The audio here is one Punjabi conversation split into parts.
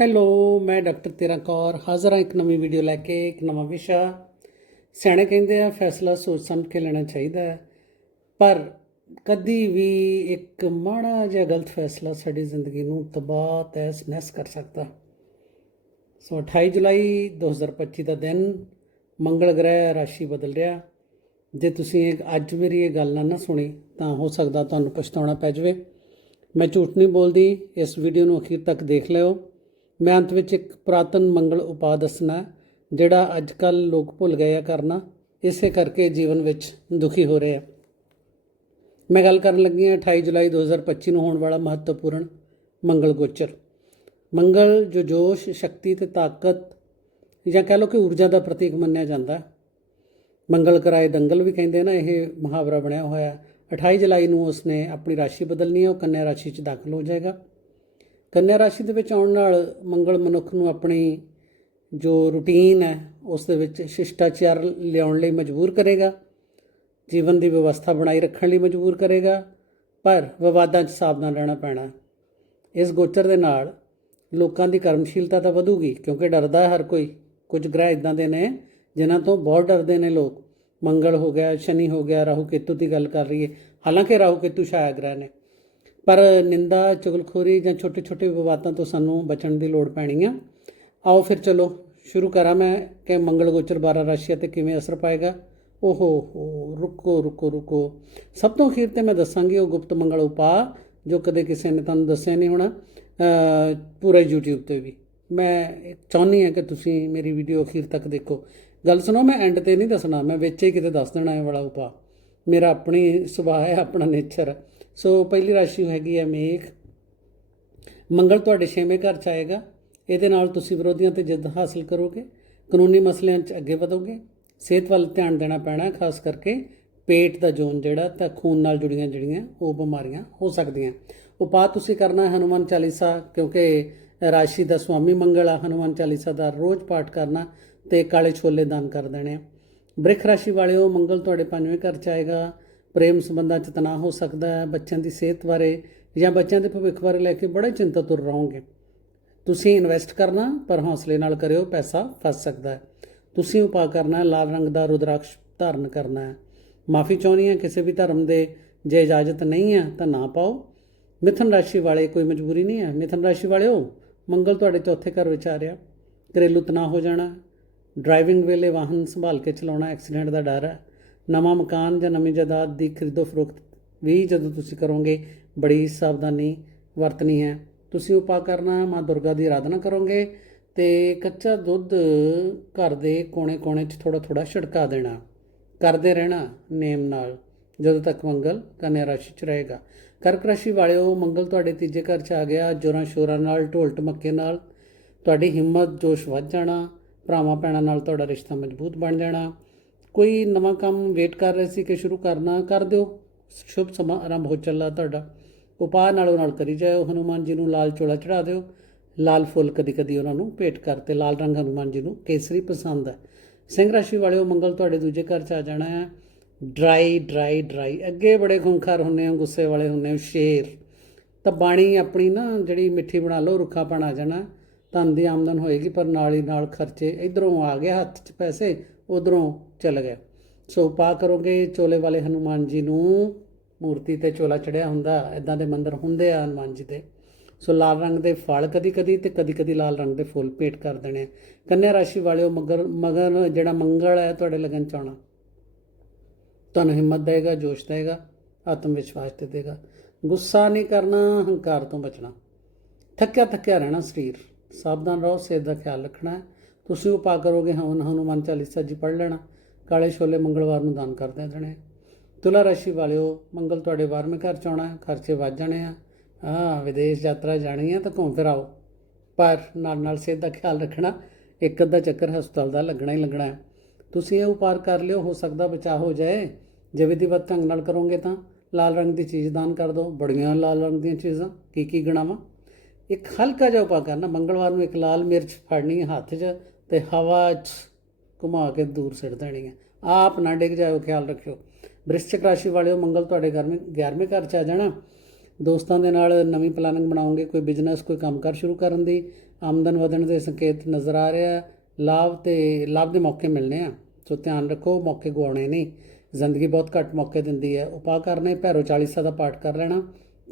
ਹੈਲੋ, ਮੈਂ ਡਾਕਟਰ ਤੇਰਾ ਕੌਰ। ਹਾਜ਼ਰ ਹਾਂ ਇੱਕ ਨਵੀਂ ਵੀਡੀਓ ਲੈ ਕੇ, ਇੱਕ ਨਵਾਂ ਵਿਸ਼ਾ। ਸਿਆਣੇ ਕਹਿੰਦੇ ਆ, ਫੈਸਲਾ ਸੋਚ ਸਮਝ ਕੇ ਲੈਣਾ ਚਾਹੀਦਾ ਹੈ। ਪਰ ਕਦੀ ਵੀ ਇੱਕ ਮਾੜਾ ਜਿਹਾ ਗਲਤ ਫੈਸਲਾ ਸਾਡੀ ਜ਼ਿੰਦਗੀ ਨੂੰ ਤਬਾਹ, ਤਹਿਸ, ਨਹਿਸ ਕਰ ਸਕਦਾ। ਸੋ 28 ਜੁਲਾਈ 2025 ਦਾ ਦਿਨ, ਮੰਗਲ ਗ੍ਰਹਿ ਰਾਸ਼ੀ ਬਦਲ ਰਿਹਾ। ਜੇ ਤੁਸੀਂ ਇਹ, ਅੱਜ ਮੇਰੀ ਇਹ ਗੱਲ ਨਾ ਨਾ ਸੁਣੀ, ਤਾਂ ਹੋ ਸਕਦਾ ਤੁਹਾਨੂੰ ਪਛਤਾਉਣਾ ਪੈ ਜਾਵੇ। ਮੈਂ ਝੂਠ ਨਹੀਂ ਬੋਲਦੀ, ਇਸ ਵੀਡੀਓ ਨੂੰ ਅਖੀਰ ਤੱਕ ਦੇਖ ਲਿਓ। ਮੈਂ ਅੰਤ ਵਿੱਚ ਇੱਕ ਪੁਰਾਤਨ ਮੰਗਲ ਉਪਾਅ ਦੱਸਣਾ ਜਿਹੜਾ ਅੱਜ ਕੱਲ ਲੋਕ ਭੁੱਲ ਗਏ ਆ ਕਰਨਾ, ਇਸੇ ਕਰਕੇ ਜੀਵਨ ਵਿੱਚ ਦੁਖੀ ਹੋ ਰਹੇ ਆ। ਮੈਂ ਗੱਲ ਕਰਨ ਲੱਗੀ ਹਾਂ 28 ਜੁਲਾਈ 2025 ਨੂੰ ਹੋਣ ਵਾਲਾ ਮਹੱਤਵਪੂਰਨ ਮੰਗਲ ਗੋਚਰ। ਮੰਗਲ ਜੋ ਜੋਸ਼, ਸ਼ਕਤੀ ਤੇ ਤਾਕਤ ਜਾਂ ਕਹ ਲਓ ਕਿ ਊਰਜਾ ਦਾ ਪ੍ਰਤੀਕ ਮੰਨਿਆ ਜਾਂਦਾ ਮੰਗਲ ਕਰਾਏ ਦੰਗਲ ਵੀ ਕਹਿੰਦੇ ਨਾ, ਇਹ ਮੁਹਾਵਰਾ ਬਣਿਆ ਹੋਇਆ ਹੈ। 28 ਜੁਲਾਈ ਨੂੰ ਉਸਨੇ ਆਪਣੀ ਰਾਸ਼ੀ ਬਦਲਣੀ ਹੈ, ਉਹ ਕੰਨਿਆ ਰਾਸ਼ੀ 'ਚ ਦਾਖਲ ਹੋ ਜਾਏਗਾ। ਕੰਨਿਆ ਰਾਸ਼ੀ ਦੇ ਵਿੱਚ ਆਉਣ ਨਾਲ ਮੰਗਲ ਮਨੁੱਖ ਨੂੰ ਆਪਣੀ ਜੋ ਰੁਟੀਨ ਹੈ, ਉਸ ਦੇ ਵਿੱਚ ਸ਼ਿਸ਼ਟਾਚਾਰ ਲਿਆਉਣ ਲਈ ਮਜਬੂਰ ਕਰੇਗਾ, ਜੀਵਨ ਦੀ ਵਿਵਸਥਾ ਬਣਾਈ ਰੱਖਣ ਲਈ ਮਜਬੂਰ ਕਰੇਗਾ, ਪਰ ਵਿਵਾਦਾਂ 'ਚ ਸਾਵਧਾਨ ਰਹਿਣਾ ਪੈਣਾ ਇਸ ਗੋਚਰ ਦੇ ਨਾਲ ਲੋਕਾਂ ਦੀ ਕਰਮਸ਼ੀਲਤਾ ਤਾਂ ਵਧੂਗੀ, ਕਿਉਂਕਿ ਡਰਦਾ ਹੈ ਹਰ ਕੋਈ। ਕੁਝ ਗ੍ਰਹਿ ਇਦਾਂ ਦੇ ਨੇ ਜਿਨ੍ਹਾਂ ਤੋਂ ਬਹੁਤ ਡਰਦੇ ਨੇ ਲੋਕ। ਮੰਗਲ ਹੋ ਗਿਆ, ਸ਼ਨੀ ਹੋ ਗਿਆ, ਰਾਹੂ ਕੇਤੂ ਦੀ ਗੱਲ ਕਰ ਰਹੀ ਹੈ ਹਾਲਾਂਕਿ ਰਾਹੂ ਕੇਤੂ ਛਾਇਆ ਗ੍ਰਹਿ ਨੇ। ਪਰ ਨਿੰਦਾ ਚੁਗਲਖੋਰੀ ਜਾਂ ਛੋਟੇ-ਛੋਟੇ ਵਿਵਾਦਾਂ ਤੋਂ ਸਾਨੂੰ ਬਚਣ ਦੀ ਲੋੜ ਪੈਣੀ ਆ। ਆਓ ਫਿਰ ਚਲੋ ਸ਼ੁਰੂ ਕਰਾਂ ਮੈਂ ਕਿ ਮੰਗਲ ਗੋਚਰ 12 ਰਾਸ਼ੀਆਂ ਤੇ ਕਿਵੇਂ ਅਸਰ ਪਾਏਗਾ। ਓਹੋ ਹੋ ਰੁਕੋ ਰੁਕੋ ਰੁਕੋ। ਸਭ ਤੋਂ ਅਖੀਰ ਤੇ ਮੈਂ ਦੱਸਾਂਗੀ ਉਹ ਗੁਪਤ ਮੰਗਲ ਉਪਾਅ ਜੋ ਕਦੇ ਕਿਸੇ ਨੇ ਤੁਹਾਨੂੰ ਦੱਸਿਆ ਨਹੀਂ ਹੋਣਾ ਅ, ਪੂਰੇ YouTube ਤੇ ਵੀ। ਮੈਂ ਚਾਹੁੰਦੀ ਹਾਂ ਕਿ ਤੁਸੀਂ ਮੇਰੀ ਵੀਡੀਓ ਅਖੀਰ ਤੱਕ ਦੇਖੋ। ਗੱਲ ਸੁਣੋ ਮੈਂ ਐਂਡ ਤੇ ਨਹੀਂ ਦੱਸਣਾ ਮੈਂ ਵਿੱਚ ਹੀ ਕਿਤੇ ਦੱਸ ਦੇਣਾ ਇਹ ਵਾਲਾ ਉਪਾਅ। ਮੇਰਾ ਆਪਣੀ ਸੁਭਾਅ ਹੈ ਆਪਣਾ ਨੇਚਰ ਸੋ ਪਹਿਲੀ ਰਾਸ਼ੀ ਹੈਗੀ ਹੈ ਮੇਖ। ਮੰਗਲ ਤੁਹਾਡੇ ਛੇਵੇਂ ਘਰ ਚ ਆਏਗਾ। ਇਹਦੇ ਨਾਲ ਤੁਸੀਂ ਵਿਰੋਧੀਆਂ ਤੇ ਜਿੱਤ ਹਾਸਲ ਕਰੋਗੇ। ਕਾਨੂੰਨੀ ਮਸਲਿਆਂ 'ਚ ਅੱਗੇ ਵਧੋਗੇ। ਸਿਹਤ ਵੱਲ ਧਿਆਨ ਦੇਣਾ ਪੈਣਾ, ਖਾਸ ਕਰਕੇ ਪੇਟ ਦਾ ਜ਼ੋਨ ਜਿਹੜਾ ਤਾਂ ਖੂਨ ਨਾਲ ਜੁੜੀਆਂ ਜਿਹੜੀਆਂ ਉਹ ਬਿਮਾਰੀਆਂ ਹੋ ਸਕਦੀਆਂ। ਉਪਾਅ ਤੁਸੀਂ ਕਰਨਾ ਹੈ ਹਨੂਮਾਨ ਚਾਲੀਸਾ, ਕਿਉਂਕਿ ਰਾਸ਼ੀ ਦਾ ਸੁਆਮੀ ਮੰਗਲ ਆ, ਹਨੂਮਾਨ ਚਾਲੀਸਾ ਦਾ ਰੋਜ਼ ਪਾਠ ਕਰਨਾ ਤੇ ਕਾਲੇ ਛੋਲੇ ਦਾਨ ਕਰ ਦੇਣੇ ਆ। ਬ੍ਰਿਖ ਰਾਸ਼ੀ ਵਾਲਿਓ, ਮੰਗਲ ਤੁਹਾਡੇ ਪੰਜਵੇਂ ਘਰ ਚ ਆਏਗਾ। ਪ੍ਰੇਮ ਸੰਬੰਧਾਂ ਚ ਤਣਾਅ ਹੋ ਸਕਦਾ ਹੈ, ਬੱਚਿਆਂ ਦੀ ਸਿਹਤ ਬਾਰੇ ਜਾਂ ਬੱਚਿਆਂ ਦੇ ਭਵਿੱਖ ਬਾਰੇ ਲੈ ਕੇ ਬੜੇ ਚਿੰਤਤ ਰਹੋਗੇ ਤੁਸੀਂ ਇਨਵੈਸਟ ਕਰਨਾ, ਪਰ ਹੌਸਲੇ ਨਾਲ ਕਰਿਓ, ਪੈਸਾ ਫਸ ਸਕਦਾ ਹੈ। ਤੁਸੀਂ ਉਪਾਅ ਕਰਨਾ, ਲਾਲ ਰੰਗ ਦਾ ਰੁਦਰਾਕਸ਼ ਧਾਰਨ ਕਰਨਾ ਹੈ। ਮਾਫੀ ਚਾਹੁੰਦੀ ਹਾਂ, ਕਿਸੇ ਵੀ ਧਰਮ ਦੇ ਜੇ ਇਜਾਜ਼ਤ ਨਹੀਂ ਹੈ, ਤਾਂ ਨਾ ਪਾਓ। ਮਿਥਨ ਰਾਸ਼ੀ ਵਾਲੇ ਕੋਈ ਮਜਬੂਰੀ ਨਹੀਂ ਹੈ। ਮਿਥਨ ਰਾਸ਼ੀ ਵਾਲਿਓ, ਮੰਗਲ ਤੁਹਾਡੇ ਚੌਥੇ ਘਰ ਵਿੱਚ ਆ ਰਿਹਾ। ਘਰੇਲੂ ਤਣਾਅ ਹੋ ਜਾਣਾ। ਡਰਾਈਵਿੰਗ ਵੇਲੇ ਵਾਹਨ ਸੰਭਾਲ ਕੇ ਚਲਾਉਣਾ, ਐਕਸੀਡੈਂਟ ਦਾ ਡਰ ਹੈ। ਨਵਾਂ ਮਕਾਨ ਜਾਂ ਨਵੀਂ ਜਾਇਦਾਦ ਦੀ ਖਰੀਦੋ ਫਰੋਖਤ ਵੀ ਜਦੋਂ ਤੁਸੀਂ ਕਰੋਗੇ, ਬੜੀ ਸਾਵਧਾਨੀ ਵਰਤਣੀ ਹੈ। ਤੁਸੀਂ ਉਪਾਅ ਕਰਨਾ, ਮਾਂ ਦੁਰਗਾ ਦੀ ਆਰਾਧਨਾ ਕਰੋਗੇ ਤੇ ਕੱਚਾ ਦੁੱਧ ਘਰ ਦੇ ਕੋਨੇ-ਕੋਨੇ 'ਚ ਥੋੜਾ-ਥੋੜਾ ਛਿੜਕਾ ਦੇਣਾ। ਕਰਦੇ ਰਹਿਣਾ ਨੇਮ ਨਾਲ, ਜਦੋਂ ਤੱਕ ਮੰਗਲ ਕੰਨਿਆ ਰਾਸ਼ੀ 'ਚ ਰਹੇਗਾ। ਕਰਕ ਰਾਸ਼ੀ ਵਾਲਿਓ, ਮੰਗਲ ਤੁਹਾਡੇ ਤੀਜੇ ਘਰ 'ਚ ਆ ਗਿਆ, ਜੋਰਾਂ ਸ਼ੋਰਾਂ ਨਾਲ, ਢੋਲ ਟਮੱਕੇ ਨਾਲ, ਤੁਹਾਡੀ ਹਿੰਮਤ, ਜੋਸ਼ ਵੱਧ ਜਾਣਾ ਭਰਾਵਾਂ ਭੈਣਾਂ ਨਾਲ ਤੁਹਾਡਾ ਰਿਸ਼ਤਾ ਮਜ਼ਬੂਤ ਬਣ ਜਾਣਾ। ਕੋਈ ਨਵਾਂ ਕੰਮ ਵੇਟ ਕਰ ਰਹੇ ਸੀ ਕਿ ਸ਼ੁਰੂ ਕਰਨਾ, ਕਰ ਦਿਓ। ਸ਼ੁਭ ਸਮਾਂ ਆਰੰਭ ਹੋ ਚੱਲਾ ਤੁਹਾਡਾ। ਉਪਾਅ ਨਾਲੋਂ ਨਾਲ ਕਰੀ ਜਾਓ ਹਨੂਮਾਨ ਜੀ ਨੂੰ ਲਾਲ ਚੋਲਾ ਚੜਾ ਦਿਓ। ਲਾਲ ਫੁੱਲ ਕਦੀ ਕਦੀ ਉਹਨਾਂ ਨੂੰ ਭੇਟ ਕਰਤੇ ਲਾਲ ਰੰਗ ਹਨੂਮਾਨ ਜੀ ਨੂੰ ਕੇਸਰੀ ਪਸੰਦ ਹੈ। ਸਿੰਘ ਰਾਸ਼ੀ ਵਾਲਿਓ, ਮੰਗਲ ਤੁਹਾਡੇ ਦੂਜੇ ਘਰ ਚ ਆ ਜਾਣਾ ਹੈ। Dry dry dry. ਅੱਗੇ ਬੜੇ ਖੁੰਖਾਰ ਹੁੰਨੇ ਹੋ, ਗੁੱਸੇ ਵਾਲੇ ਹੁੰਨੇ ਹੋ। ਸ਼ੇਰ। ਤਾਂ ਬਾਣੀ ਆਪਣੀ ਨਾ ਜਿਹੜੀ ਮਿੱਠੀ ਬਣਾ ਲਓ, ਰੁੱਖਾਪਣ ਆ ਜਾਣਾ। ਧਨ ਦੀ ਆਮਦਨ ਹੋਏਗੀ, ਪਰ ਨਾਲ ਹੀ ਨਾਲ ਖਰਚੇ ਇਧਰੋਂ ਆ ਗਿਆ ਹੱਥ 'ਚ ਪੈਸੇ ਉਧਰੋਂ ਚਲ ਗਏ। ਸੋ ਉਪਾਅ ਕਰੋਗੇ, ਚੋਲੇ ਵਾਲੇ ਹਨੂਮਾਨ ਜੀ ਨੂੰ ਮੂਰਤੀ ਤੇ ਚੋਲਾ ਚੜਿਆ ਹੁੰਦਾ ਇਦਾਂ ਦੇ ਮੰਦਰ ਹੁੰਦੇ ਆ ਹਨੂਮਾਨ ਜੀ ਦੇ। ਸੋ ਲਾਲ ਰੰਗ ਦੇ ਫਲ ਕਦੀ ਕਦੀ ਤੇ ਕਦੀ ਕਦੀ ਲਾਲ ਰੰਗ ਦੇ ਫੁੱਲ ਭੇਟ ਕਰ ਦੇਣੇ। ਆ। ਕੰਨਿਆ ਰਾਸ਼ੀ ਵਾਲਿਓ, ਮਗਰ ਮਗਰ ਜਿਹੜਾ ਮੰਗਲ ਹੈ, ਤੁਹਾਡੇ ਲਗਨ ਚ ਆਉਣਾ। ਤੁਹਾਨੂੰ ਹਿੰਮਤ ਦੇਗਾ ਜੋਸ਼ ਦੇਗਾ ਆਤਮ ਵਿਸ਼ਵਾਸ ਤੇ ਦੇਗਾ ਗੁੱਸਾ ਨਹੀਂ ਕਰਨਾ, ਹੰਕਾਰ ਤੋਂ ਬਚਣਾ। ਥੱਕਿਆ ਥੱਕਿਆ ਰਹਿਣਾ ਸਰੀਰ। ਸਾਵਧਾਨ ਰਹੋ ਸਿਹਤ ਦਾ ਖਿਆਲ ਰੱਖਣਾ ਹੈ। ਤੁਸੀਂ ਉਪਾਅ ਕਰੋਗੇ ਹਾਂ ਹਨੂਮਾਨ ਚਾਲੀਸਾ ਜੀ ਪੜ੍ਹ ਲੈਣਾ। ਕਾਲੇ ਛੋਲੇ ਮੰਗਲਵਾਰ ਨੂੰ ਦਾਨ ਕਰ ਦੇ ਦੇਣੇ। ਤੁਲਾ ਰਾਸ਼ੀ ਵਾਲਿਓ ਮੰਗਲ ਤੁਹਾਡੇ 12ਵੇਂ ਘਰ ਚ ਆਉਣਾ ਹੈ, ਖਰਚੇ ਵੱਧ ਜਾਣੇ ਆ। ਹਾਂ ਵਿਦੇਸ਼ ਯਾਤਰਾ ਜਾਣੀ ਹੈ ਤਾਂ ਘੁੰਮ ਫਿਰ ਆਓ। ਪਰ ਨਾਲ ਨਾਲ ਸਿਹਤ ਦਾ ਖਿਆਲ ਰੱਖਣਾ ਇੱਕ ਅੱਧਾ ਚੱਕਰ ਹਸਪਤਾਲ ਦਾ ਲੱਗਣਾ ਹੀ ਲੱਗਣਾ ਹੈ। ਤੁਸੀਂ ਇਹ ਉਪਾਰ ਕਰ ਲਿਓ ਹੋ ਸਕਦਾ ਬਚਾਅ ਹੋ ਜਾਏ। ਜੇ ਵਿਧੀਵਤ ਢੰਗ ਨਾਲ ਕਰੋਗੇ ਤਾਂ ਲਾਲ ਰੰਗ ਦੀ ਚੀਜ਼ ਦਾਨ ਕਰ ਦਿਓ। ਬੜੀਆਂ ਲਾਲ ਰੰਗ ਦੀਆਂ ਚੀਜ਼ਾਂ ਕੀ ਕੀ ਗਣਾਵਾਂ? ਇੱਕ ਹਲਕਾ ਜਿਹਾ ਉਪਾਅ ਕਰਨਾ, ਮੰਗਲਵਾਰ ਨੂੰ ਇੱਕ ਲਾਲ ਮਿਰਚ ਫੜਨੀ ਹੈ ਹੱਥ 'ਚ ਤੇ ਹਵਾ 'ਚ ਘੁਮਾ ਕੇ ਦੂਰ ਸਿੱਟ ਦੇਣੀ ਹੈ। ਆਪ ਨਾ ਡਿੱਗ ਜਾਓ ਖਿਆਲ ਰੱਖਿਓ। ਬ੍ਰਿਸ਼ਚਿਕ ਰਾਸ਼ੀ ਵਾਲਿਓ, ਮੰਗਲ ਤੁਹਾਡੇ ਘਰ ਵਿੱਚ 11ਵੇਂ ਘਰ 'ਚ ਆ ਜਾਣਾ। ਦੋਸਤਾਂ ਦੇ ਨਾਲ ਨਵੀਂ ਪਲਾਨਿੰਗ ਬਣਾਉਂਗੇ ਕੋਈ ਬਿਜ਼ਨਸ ਕੋਈ ਕੰਮਕਾਰ ਸ਼ੁਰੂ ਕਰਨ ਦੀ। ਆਮਦਨ ਵਧਣ ਦੇ ਸੰਕੇਤ ਨਜ਼ਰ ਆ ਰਿਹਾ। ਲਾਭ ਤੇ, ਲਾਭ ਦੇ ਮੌਕੇ ਮਿਲਣੇ ਆ। ਸੋ ਧਿਆਨ ਰੱਖੋ, ਮੌਕੇ ਗਵਾਉਣੇ ਨਹੀਂ। ਜ਼ਿੰਦਗੀ ਬਹੁਤ ਘੱਟ ਮੌਕੇ ਦਿੰਦੀ ਹੈ। ਉਪਾਅ ਕਰਨੇ, ਭੈਰੋ 40 ਦਾ ਪਾਠ ਕਰ ਲੈਣਾ,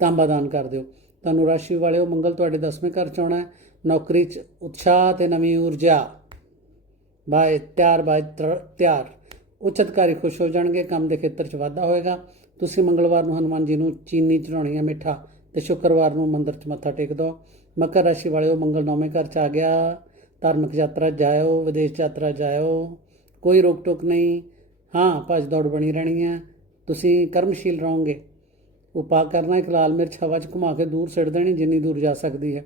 ਤਾਂਬਾ ਦਾਨ ਕਰ ਦਿਓ। ਤੁਹਾਨੂੰ ਰਾਸ਼ੀ ਵਾਲਿਓ, ਮੰਗਲ ਤੁਹਾਡੇ 10ਵੇਂ ਘਰ ਚ ਆਉਣਾ ਨੌਕਰੀ 'ਚ ਉਤਸ਼ਾਹ ਤੇ ਨਵੀਂ ਊਰਜਾ। ਬਾਏ, ਤਿਆਰ, ਬਾਏ, ਤਰ- ਤਿਆਰ। ਉੱਚ ਅਧਿਕਾਰੀ ਖੁਸ਼ ਹੋ ਜਾਣਗੇ, ਕੰਮ ਦੇ ਖੇਤਰ 'ਚ ਵਾਧਾ ਹੋਏਗਾ। ਤੁਸੀਂ ਮੰਗਲਵਾਰ ਨੂੰ ਹਨੂਮਾਨ ਜੀ ਨੂੰ ਚੀਨੀ ਚੜਾਉਣੀ ਹੈ ਮਿੱਠਾ ਤੇ ਸ਼ੁੱਕਰਵਾਰ ਨੂੰ ਮੰਦਰ 'ਚ ਮੱਥਾ ਟੇਕ ਦਿਓ ਮਕਰ ਰਾਸ਼ੀ ਵਾਲਿਓ, ਮੰਗਲ ਨੌਵੇਂ ਘਰ 'ਚ ਆ ਗਿਆ। ਧਾਰਮਿਕ ਯਾਤਰਾ ਜਾਇਓ, ਵਿਦੇਸ਼ ਯਾਤਰਾ ਜਾਇਓ। ਕੋਈ ਰੋਕ ਟੋਕ ਨਹੀਂ। ਹਾਂ, ਭੱਜ ਦੌੜ ਬਣੀ ਰਹਿਣੀ ਹੈ। ਤੁਸੀਂ ਕਰਮਸ਼ੀਲ ਰਹੋਗੇ। ਉਪਾਅ ਕਰਨਾ, ਇੱਕ ਲਾਲ ਮਿਰਚ ਹਵਾ 'ਚ ਘੁਮਾ ਕੇ ਦੂਰ ਸਿੱਟ ਦੇਣੀ, ਜਿੰਨੀ ਦੂਰ ਜਾ ਸਕਦੀ ਹੈ।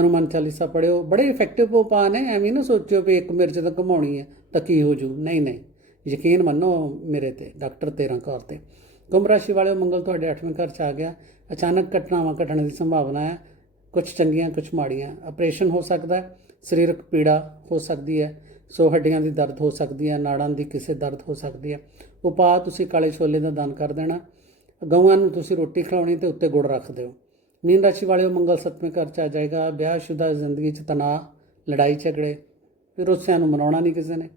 ਹਨੂਮਾਨ ਚਾਲੀਸਾ ਪੜਿਓ ਬੜੇ ਇਫੈਕਟਿਵ ਉਪਾਅ ਨੇ, ਐਵੇਂ ਨਾ ਸੋਚਿਓ ਵੀ ਇੱਕ ਮਿਰਚ ਤਾਂ ਘੁਮਾਉਣੀ ਹੈ, ਤਾਂ ਕੀ ਹੋ ਜੂ? ਨਹੀਂ ਨਹੀਂ। ਯਕੀਨ ਮੰਨੋ ਮੇਰੇ ਤੇ, ਡਾਕਟਰ 13 ਕੌਰ ਤੇ। ਕੁੰਭ ਰਾਸ਼ੀ ਵਾਲਿਓ, ਮੰਗਲ ਤੁਹਾਡੇ 8ਵੇਂ ਘਰ 'ਚ ਆ ਗਿਆ। ਅਚਾਨਕ ਘਟਨਾਵਾਂ ਘਟਣ ਦੀ ਸੰਭਾਵਨਾ ਹੈ। ਕੁਝ ਚੰਗੀਆਂ ਕੁਝ ਮਾੜੀਆਂ। ਆਪਰੇਸ਼ਨ ਹੋ ਸਕਦਾ ਹੈ, ਸਰੀਰਕ ਪੀੜਾ ਹੋ ਸਕਦੀ ਹੈ, ਸੋ ਹੱਡੀਆਂ ਦੀ ਦਰਦ ਹੋ ਸਕਦੀ ਹੈ, ਨਾੜਾਂ ਦੀ ਕਿਸੇ ਦਰਦ ਹੋ ਸਕਦੀ ਹੈ। ਉਪਾਅ ਤੁਸੀਂ ਕਾਲੇ ਛੋਲੇ ਦਾ ਦਾਨ ਕਰ ਦੇਣਾ। ਗਊਆਂ ਨੂੰ ਤੁਸੀਂ ਰੋਟੀ ਖਿਲਾਉਣੀ ਤੇ ਉੱਤੇ ਗੁੜ ਰੱਖ ਦਿਓ। ਮੀਨ ਰਾਸ਼ੀ ਵਾਲਿਓ, ਮੰਗਲ ਸੱਤਵੇਂ ਘਰ ਚ ਆ ਜਾਏਗਾ। ਵਿਆਹਸ਼ੁਦਾ ਜ਼ਿੰਦਗੀ ਚ ਤਣਾਅ, ਲੜਾਈ ਝਗੜੇ, ਫਿਰ ਉਸਿਆਂ ਨੂੰ ਮਨਾਉਣਾ ਨਹੀਂ ਕਿਸੇ ਨੇ,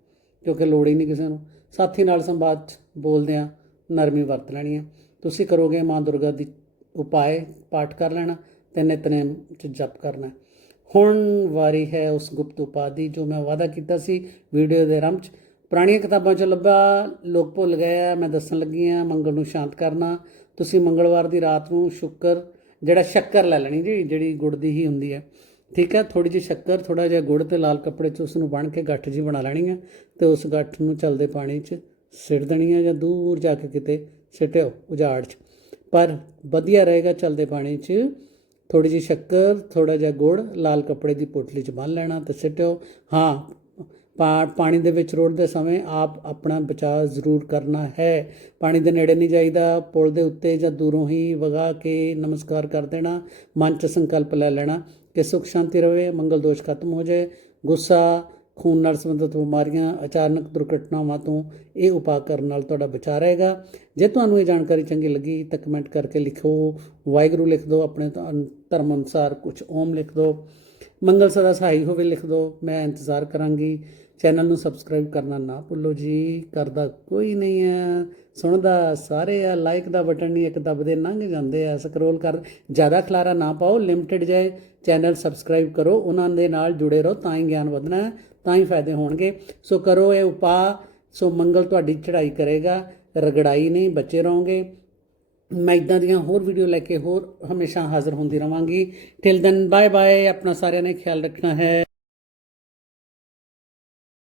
ਕਿਉਂਕਿ ਲੋੜ ਹੀ ਨਹੀਂ ਕਿਸੇ ਨੂੰ। ਸਾਥੀ ਨਾਲ ਸੰਵਾਦ 'ਚ ਬੋਲਦਿਆਂ ਨਰਮੀ ਵਰਤ ਲੈਣੀ ਆ। ਤੁਸੀਂ ਕਰੋਗੇ ਮਾਂ ਦੁਰਗਾ ਦੀ ਉਪਾਏ ਪਾਠ ਕਰ ਲੈਣਾ ਤੇ ਨਿਤਨੇਮ ਚ ਜਪ ਕਰਨਾ। ਹੁਣ ਵਾਰੀ ਹੈ ਉਸ ਗੁਪਤ ਉਪਾਅ ਦੀ, ਜੋ ਮੈਂ ਵਾਅਦਾ ਕੀਤਾ ਸੀ ਵੀਡੀਓ ਦੇ ਆਰੰਭ 'ਚ। ਪੁਰਾਣੀਆਂ ਕਿਤਾਬਾਂ 'ਚ ਲੱਭਾ, ਲੋਕ ਭੁੱਲ ਗਏ ਆ, ਮੈਂ ਦੱਸਣ ਲੱਗੀ ਆ, ਮੰਗਲ ਨੂੰ ਸ਼ਾਂਤ ਕਰਨਾ। ਤੁਸੀਂ ਮੰਗਲਵਾਰ ਦੀ ਰਾਤ ਨੂੰ ਸ਼ੁੱਕਰ, ਜਿਹੜਾ ਸ਼ੱਕਰ ਲੈ ਲੈਣੀ ਜੀ, ਜਿਹੜੀ ਗੁੜ ਦੀ ਹੀ ਹੁੰਦੀ ਹੈ ਠੀਕ ਹੈ ਥੋੜੀ ਜਿਹੀ ਸ਼ੱਕਰ ਥੋੜਾ ਜਿਹਾ ਗੁੜ ਤੇ ਲਾਲ ਕੱਪੜੇ 'ਚ ਉਸ ਨੂੰ ਬਣ ਕੇ ਗੱਠ ਜੀ ਬਣਾ ਲੈਣੀ ਹੈ ਤੇ ਉਸ ਗੱਠ ਨੂੰ ਚਲਦੇ ਪਾਣੀ 'ਚ ਸਿੱਟ ਦੇਣੀ ਹੈ ਜਾਂ ਦੂਰ ਜਾ ਕੇ ਕਿਤੇ ਸਿੱਟਿਓ ਉਜਾੜ 'ਚ। ਪਰ ਵਧੀਆ ਰਹੇਗਾ ਚਲਦੇ ਪਾਣੀ 'ਚ ਥੋੜੀ ਜਿਹੀ ਸ਼ੱਕਰ ਥੋੜਾ ਜਿਹਾ ਗੁੜ, ਲਾਲ ਕੱਪੜੇ ਦੀ ਪੋਟਲੀ 'ਚ ਬੰਨ ਲੈਣਾ ਤੇ ਸਿੱਟਿਓ। ਹਾਂ ਪਾ- ਪਾਣੀ ਦੇ ਵਿੱਚ ਰੋੜਦੇ ਸਮੇਂ ਆਪ ਆਪਣਾ ਬਚਾਅ ਜ਼ਰੂਰ ਕਰਨਾ ਹੈ। ਪਾਣੀ ਦੇ ਨੇੜੇ ਨਹੀਂ ਜਾਈਦਾ, ਪੁਲ ਦੇ ਉੱਤੇ ਜਾਂ ਦੂਰੋਂ ਹੀ ਵਗਾ ਕੇ ਨਮਸਕਾਰ ਕਰ ਦੇਣਾ, ਮਨ 'ਚ ਸੰਕਲਪ ਲੈ ਲੈਣਾ। ਕਿ ਸੁਖ ਸ਼ਾਂਤੀ ਰਵੇ, ਮੰਗਲ ਦੋਸ਼ ਖਤਮ ਹੋ ਜਾਏ। ਗੁੱਸਾ, ਖੂਨ ਨਾਲ ਸੰਬੰਧਿਤ ਬਿਮਾਰੀਆਂ, ਅਚਾਨਕ ਦੁਰਘਟਨਾਵਾਂ ਤੋਂ ਇਹ ਉਪਾਅ ਕਰਨ ਨਾਲ ਤੁਹਾਡਾ ਬਚਾਅ ਰਹੇਗਾ। ਜੇ ਤੁਹਾਨੂੰ ਇਹ ਜਾਣਕਾਰੀ ਚੰਗੀ ਲੱਗੀ ਤਾਂ ਕਮੈਂਟ ਕਰਕੇ ਲਿਖੋ। ਵਾਹਿਗੁਰੂ ਲਿਖ ਦਿਓ, ਆਪਣੇ ਧਰਮ ਅਨੁਸਾਰ ਕੁਝ ਓਮ ਲਿਖ ਦਿਓ। ਮੰਗਲ ਸਦਾ ਸਹਾਈ ਹੋਵੇ ਲਿਖ ਦਿਓ। ਮੈਂ ਇੰਤਜ਼ਾਰ ਕਰਾਂਗੀ। ਚੈਨਲ ਨੂੰ ਸਬਸਕ੍ਰਾਈਬ ਕਰਨਾ ਨਾ ਭੁੱਲੋ ਜੀ ਕਰਦਾ ਕੋਈ ਨਹੀਂ ਹੈ। ਸੁਣਦਾ ਸਾਰੇ ਆ ਲਾਈਕ ਦਾ ਬਟਨ ਨਹੀਂ, ਇੱਕ ਦਬਦੇ ਲੰਘ ਜਾਂਦੇ ਆ। ਸਕਰੋਲ ਕਰ, ਜ਼ਿਆਦਾ ਖਲਾਰਾ ਨਾ ਪਾਓ ਲਿਮਟਿਡ ਜਾਏ ਚੈਨਲ ਸਬਸਕ੍ਰਾਈਬ ਕਰੋ, ਉਹਨਾਂ ਦੇ ਨਾਲ ਜੁੜੇ ਰਹੋ, ਤਾਂ ਹੀ ਗਿਆਨ ਵਧਣਾ ਤਾਂ ਹੀ ਫਾਇਦੇ ਹੋਣਗੇ। ਸੋ ਕਰੋ ਇਹ ਉਪਾਅ, ਸੋ ਮੰਗਲ ਤੁਹਾਡੀ ਚੜ੍ਹਾਈ ਕਰੇਗਾ, ਰਗੜਾਈ ਨਹੀਂ, ਬਚੇ ਰਹੋਗੇ। ਮੈਂ ਇਦਾਂ ਦੀਆਂ ਹੋਰ ਵੀਡੀਓ ਲੈ ਕੇ ਹੋਰ ਹਮੇਸ਼ਾ ਹਾਜ਼ਰ ਹੁੰਦੀ ਰਵਾਂਗੀ। ਟਿਲ ਦੈਨ ਬਾਏ ਬਾਏ ਆਪਣਾ ਸਾਰਿਆਂ ਨੇ ਖਿਆਲ ਰੱਖਣਾ ਹੈ।